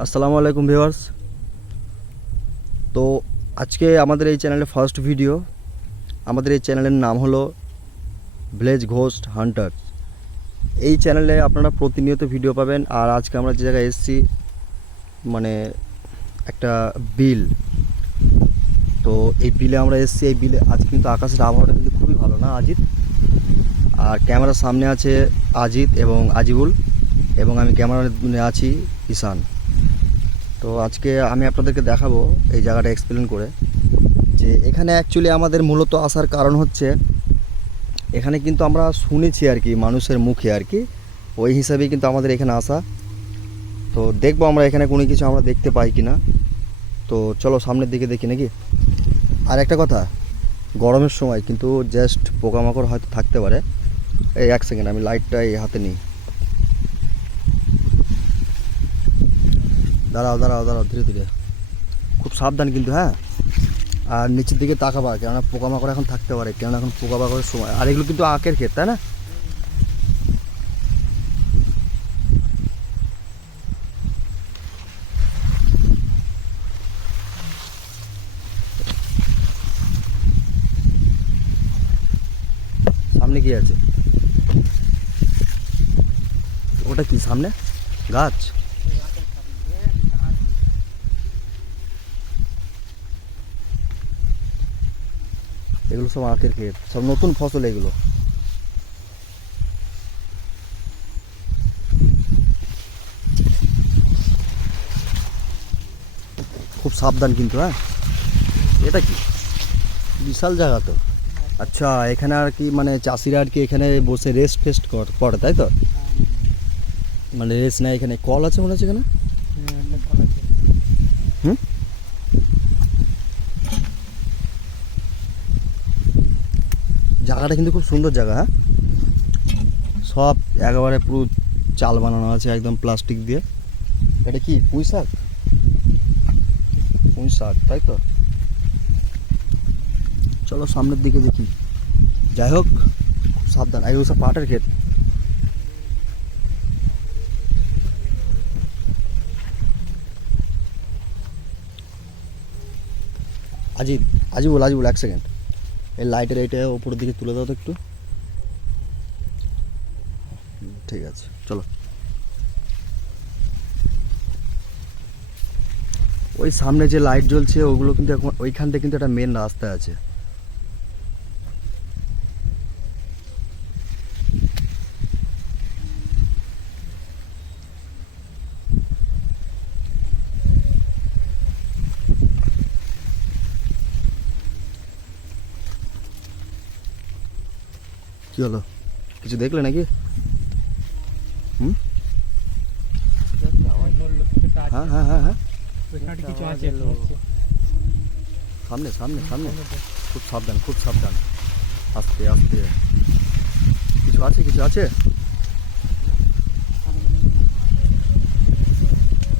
আসসালামু আলাইকুম ভিউয়ার্স। তো আজকে আমাদের এই চ্যানেলে ফার্স্ট ভিডিও। আমাদের এই চ্যানেলের নাম হলো ভিলেজ ঘোস্ট হান্টার্স। এই চ্যানেলে আপনারা প্রতিনিয়ত ভিডিও পাবেন। আর আজকে আমরা যে জায়গায় এসেছি মানে একটা বিল। তো এই বিলে আমরা এসেছি। এই বিলে আজ কিন্তু আকাশের আবহাওয়াটা কিন্তু খুবই ভালো না আজিত? আর ক্যামেরার সামনে আছে আজিত এবং আজিবুল, এবং আমি ক্যামেরার আছি ঈশান। তো আজকে আমি আপনাদেরকে দেখাবো এই জায়গাটা এক্সপ্লেন করে যে এখানে অ্যাকচুয়ালি আমাদের মূলত আসার কারণ হচ্ছে এখানে কিন্তু আমরা শুনেছি আর কি মানুষের মুখে আর কি, ওই হিসাবেই কিন্তু আমাদের এখানে আসা। তো দেখবো আমরা এখানে কোনো কিছু আমরা দেখতে পাই কি না। তো চলো সামনের দিকে দেখি নাকি। আর একটা কথা, গরমের সময় কিন্তু জাস্ট পোকামাকড় হয়তো থাকতে পারে। এই এক সেকেন্ড, আমি লাইটটা এই হাতে নিই। দাঁড়াও দাঁড়াও দাঁড়াও, ধীরে ধীরে, খুব সাবধান কিন্তু, হ্যাঁ। আর নিচের দিকে তাকাবা, কেননা পোকামাকড় এখন থাকতে পারে, কেননা এখন পোকামাকড়ের সময়। আর এগুলো কিন্তু আখের ক্ষেত, তাই না? সামনে কি আছে? ওটা কি সামনে গাছ? এগুলো সব আখের ক্ষেত, সব নতুন ফসল এগুলো। খুব সাবধান কিন্তু, হ্যাঁ। এটা কি বিশাল জায়গা তো। আচ্ছা, এখানে আর কি মানে চাষিরা আর কি এখানে বসে রেস্ট ফেস্ট করে, তাই তো? মানে রেস্ট নেয় এখানে। কল আছে মনে হচ্ছে এখানে। হুম। জায়গাটা কিন্তু খুব সুন্দর জায়গা, হ্যাঁ। সব একেবারে পুরো চাল বানানো আছে একদম প্লাস্টিক দিয়ে। এটা কি পুঁই শাক? পুঁই শাক, তাই তো। চলো সামনের দিকে দেখি। যাই হোক, সাবধান। এগুলো সব পাটের ক্ষেত। আজিব, আজিবুল আজিবুল, এক সেকেন্ড। এই লাইটের এইটা ওপরের দিকে তুলে দাও তো একটু। ঠিক আছে, চলো। ওই সামনে যে লাইট জ্বলছে ওগুলো কিন্তু এখন ওইখান থেকে কিন্তু একটা মেন রাস্তা আছে। কি হলো, কিছু দেখলে নাকি? হুম। হ্যাঁ হ্যাঁ হ্যাঁ হ্যাঁ, সামনে সামনে সামনে। খুব সাবধান, খুব সাবধান, আস্তে আস্তে। কিছু আছে, কিছু আছে।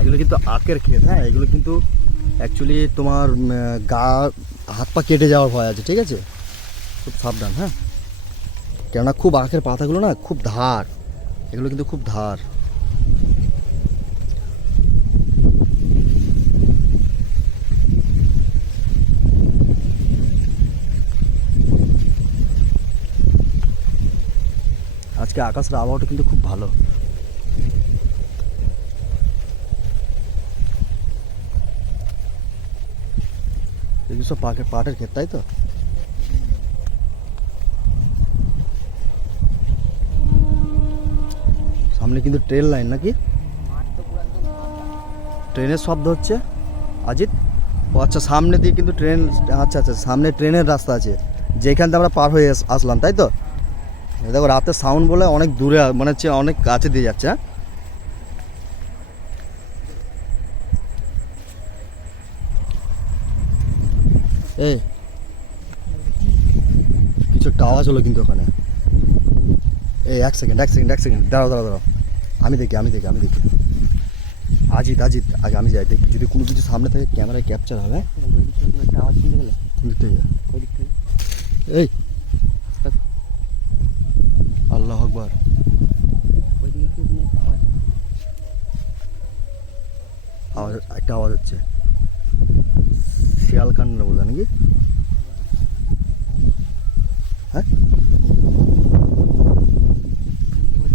এগুলো কিন্তু আখের ক্ষেত, হ্যাঁ। এগুলো কিন্তু অ্যাকচুয়ালি তোমার গা হাত পা কেটে যাওয়ার ভয় আছে, ঠিক আছে? খুব সাবধান, হ্যাঁ। কেননা খুব আখের পাতাগুলো না খুব ধার, এগুলো কিন্তু খুব ধার। আজকে আকাশের আবহাওয়াটা কিন্তু খুব ভালো। এগুলো সব পাটের ক্ষেত, তাই তো। সামনে কিন্তু ট্রেন লাইন নাকি? ট্রেনের শব্দ হচ্ছে আজিত। ও আচ্ছা, সামনে দিয়ে কিন্তু ট্রেন। আচ্ছা আচ্ছা, সামনে ট্রেনের রাস্তা আছে যেখান থেকে আমরা পার হয়ে আসলাম, তাই তো। দেখো রাতের সাউন্ড বলে অনেক দূরে মানে হচ্ছে অনেক কাছে দিয়ে যাচ্ছে, হ্যাঁ। এই কিছু একটা আওয়াজ হলো কিন্তু ওখানে। এই এক সেকেন্ড এক সেকেন্ড এক সেকেন্ড, দাঁড়াও দাঁড়াও দাঁড়াও। আমি দেখি আমি দেখি আমি দেখি। আজিত আজিত, আগে আমি যাই দেখি, যদি কোনো কিছু সামনে থেকে ক্যামেরায় ক্যাপচার হবে। আওয়াজ শুনতে গেলে কোন দিক থেকে? ওই দিক থেকে এই আল্লাহ আকবার। ওই দিকে একটা আওয়াজ। একটা আওয়াজ হচ্ছে, শিয়াল কান্না বোঝা নাকি? হ্যাঁ,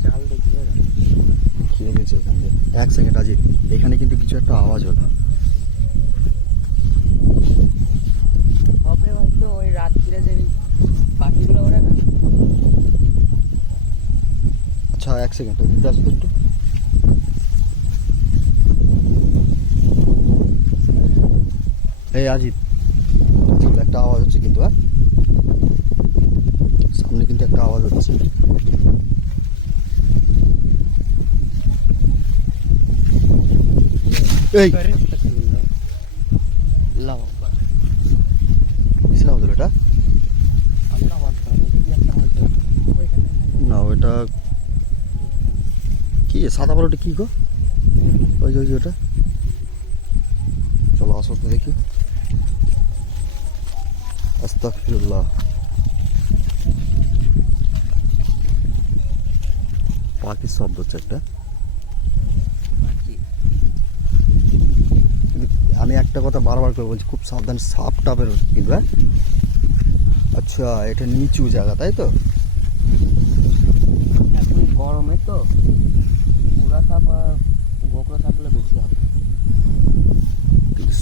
জাল দেখি কিনে দিয়েছে এখান থেকে। এক সেকেন্ড আজিত, এখানে কিন্তু কিছু একটা আওয়াজ হলো। হবে হয়তো ওই রাত্রিরে যে পাখিগুলো ওরা না। আচ্ছা এক সেকেন্ড, ওদিকে আসো তো একটু। এই আজিত, একটা আওয়াজ হচ্ছে কিন্তু, হ্যাঁ সামনে কিন্তু একটা আওয়াজ হচ্ছে। এই লাভ কিসের আওয়াজ হলো এটা? আল্লাহ না ওটা কি, সাদা বড়টা কি গো? ওই যে ওটা, চলো আসো তো দেখি। আস্তাগফিরুল্লাহ, পাখির শব্দ হচ্ছে একটা। কিন্তু আমি একটা কথা বারবার করে বলছি, খুব সাবধান, সাপ টাপের কিন্তু, হ্যাঁ। আচ্ছা এটা নিচু জায়গা তাই তো? এখন গরমে তো পুরা সাপ আর গোকরা সাপগুলো বেশি হবে। কিন্তু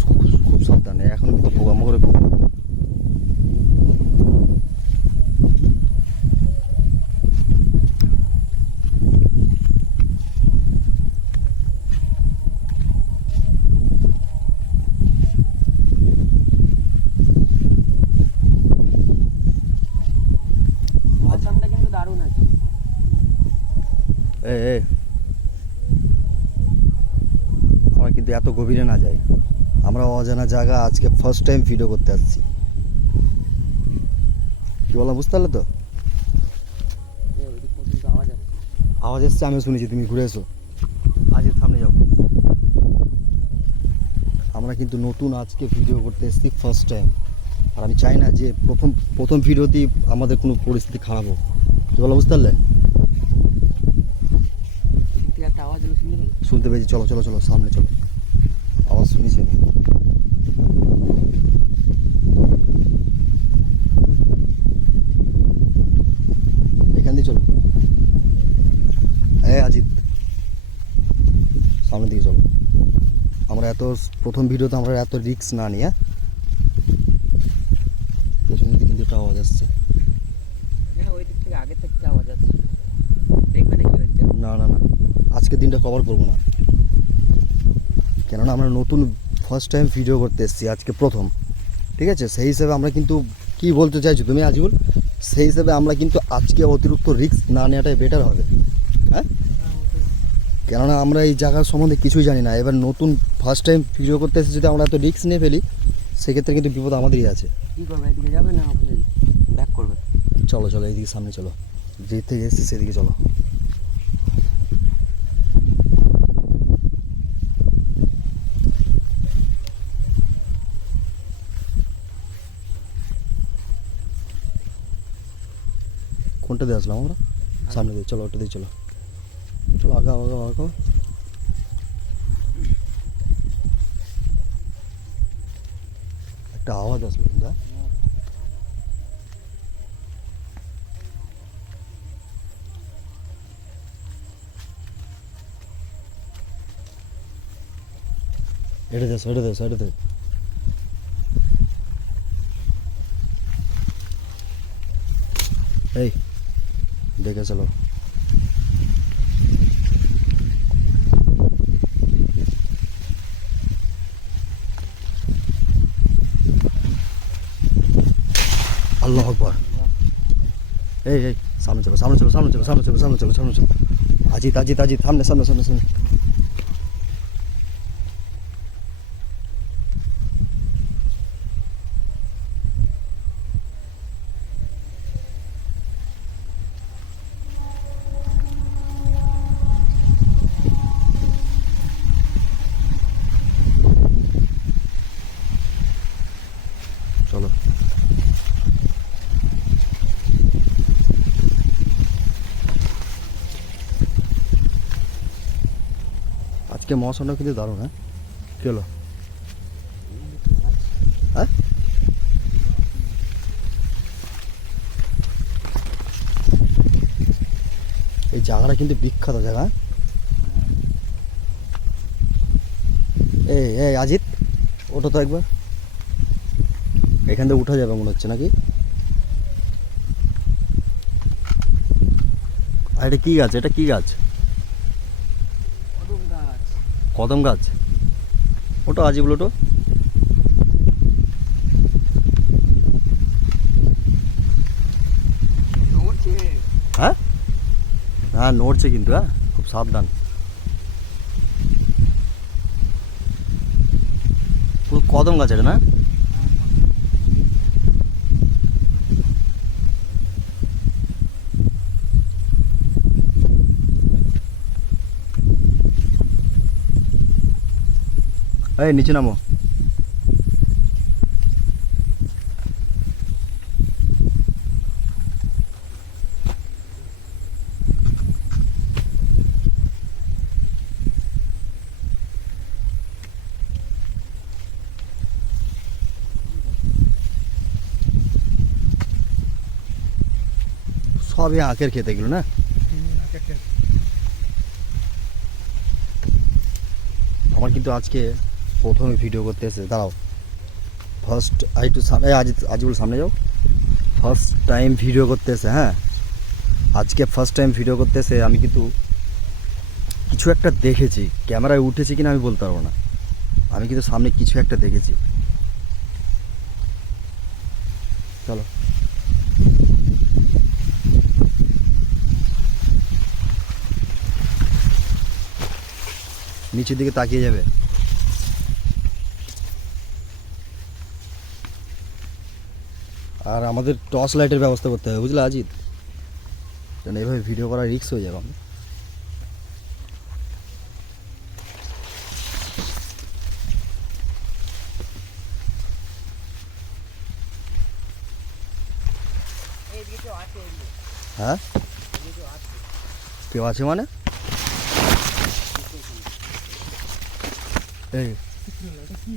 খুব সাবধানে, এখন কিন্তু পোকামাকড়ে খুব। মৌসামটা কিন্তু দারুণ আছে। এ আমরা কিন্তু এত গভীরে না যাই, আমরা অজানা জায়গা আজকে ফার্স্ট টাইম ভিডিও করতে আসছি। কি বললাম বুঝতে পারলে তো? ওই দিক পর্যন্ত আওয়াজ আছে। আওয়াজ এসছে, আমি শুনেছি, তুমি ঘুরে এসো। আজকে সামনে যাও। আমরা কিন্তু নতুন আজকে ভিডিও করতে এসেছি ফার্স্ট টাইম, আর আমি চাই না যে প্রথম ভিডিওতেই আমাদের কোনো পরিস্থিতি খারাপ হোক। কি বলো বুঝতে পারলে? এদিক থেকে একটা আওয়াজ হলো, শুনতে পেলে? শুনতে পেয়েছি, চলো চলো চলো সামনে চলো। আওয়াজ শুনেছি আমি। এখান দিয়ে চলো। হ্যাঁ আজিত, সামনের দিকে চলো। আমরা প্রথম ভিডিওতে আমরা এত রিস্ক না নিয়ে, হ্যাঁ। পেছন দিকে কিন্তু একটা আওয়াজ আসছে। হ্যাঁ ওই দিক থেকে আগে থেকে আওয়াজ আসছে। দেখবে নাকি ওই দিকে? না না না, আজকের দিনটা কভার করবো না, কেননা আমরা নতুন ফার্স্ট টাইম ভিডিও করতে এসেছি আজকে প্রথম, ঠিক আছে? সেই হিসেবে আমরা কিন্তু, কি বলতে চাইছো তুমি আজিবুল, সেই হিসেবে আমরা কিন্তু আজকে অতিরিক্ত রিস্ক না নেওয়াটাই বেটার হবে, হ্যাঁ। কেননা আমরা এই জায়গার সম্বন্ধে কিছুই জানি না, এবার নতুন ফার্স্ট টাইম ভিডিও করতে এসে যদি আমরা এত রিস্ক নিয়ে ফেলি, সেক্ষেত্রে কিন্তু বিপদ আমাদেরই আছে। কী করবে, এদিকে যাবে না ওখানে ব্যাক করবে? চলো চলো এইদিকে সামনে চলো, যে থেকে এসেছি সেদিকে চলো। কোনটা দিয়ে আসলাম আমরা? সামনে দিয়ে চলো, ওটা দিয়ে চলো, চলো আগাও আগাও আগাও। একটা আওয়াজ আসবে কিন্তু, হ্যাঁ? এটা দে সাইডে দে সাইডে দে। এই দেখে চলো। আল্লাহ আকবার। এই সামনে চলো সামনে চলো সামনে চলো সামনে চলো সামনে চলো সামনে চলো। আজিত আজিত আজিত সামনে সামনে সামনে সামনে। চলো আজকে মৌসুমটা কিন্তু দারুণ, হ্যাঁ। কি হলো? হ্যাঁ, এই জায়গাটা কিন্তু বিখ্যাত জায়গা। এই এই আজিত, ওটা তো একবার এখান থেকে উঠা যাবে মনে হচ্ছে নাকি? আর এটা কি গাছ? এটা কি গাছ? কদম গাছ। কদম গাছ? ওটা আজিব ওটো। নড়ছে। হ্যাঁ হ্যাঁ, নড়ছে কিন্তু, হ্যাঁ খুব সাবধান। পুরো কদম গাছ এটা না? এই নিচে নামো। সবই আখের খেতে গেলো না? আমার কিন্তু আজকে প্রথমে ভিডিও করতে এসে, দাঁড়াও ফার্স্ট আই টু সামনে, আজিবুল সামনে যাও। ফার্স্ট টাইম ভিডিও করতে এসে, হ্যাঁ আজকে ফার্স্ট টাইম ভিডিও করতে এসে আমি কিন্তু কিছু একটা দেখেছি। ক্যামেরায় উঠেছি কিনা আমি বলতে পারবো না, আমি কিন্তু সামনে কিছু একটা দেখেছি। চলো। নিচের দিকে তাকিয়ে যাবে। আর আমাদের টর্চ লাইটের ব্যবস্থা করতে হবে, বুঝলে আজিত? কারণ এইভাবে ভিডিও করা রিস্ক হয়ে যাবে। আমি এইদিকে কেউ আছে, এইদিকে। হ্যাঁ, এইদিকে কেউ আছে। কেউ আছে মানে? এই এটা কি?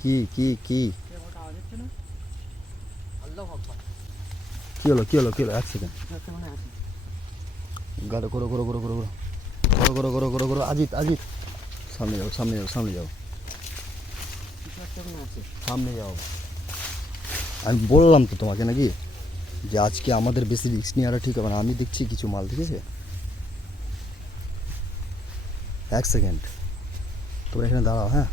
কি কি কি এরকম আওয়াজ হচ্ছে না? আল্লাহ আকবার। কি হলো কি হলো কি হলো? এক সেকেন্ড। একটা মনে আছে। গাড়ো করো করো করো করো করো করো করো করো করো করো। আজিত আজিত, সামনে যাও সামনে যাও সামনে যাও কিছু একটা মনে আছে। সামনে যাও। আমি বললাম তো তোমাকে নাকি যে আজকে আমাদের বেশি রিস্ক নেওয়াটা ঠিক হবে না। আমি দেখছি কিছু মাল, ঠিক আছে? এক সেকেন্ড, তোমরা এখানে দাঁড়াও, হ্যাঁ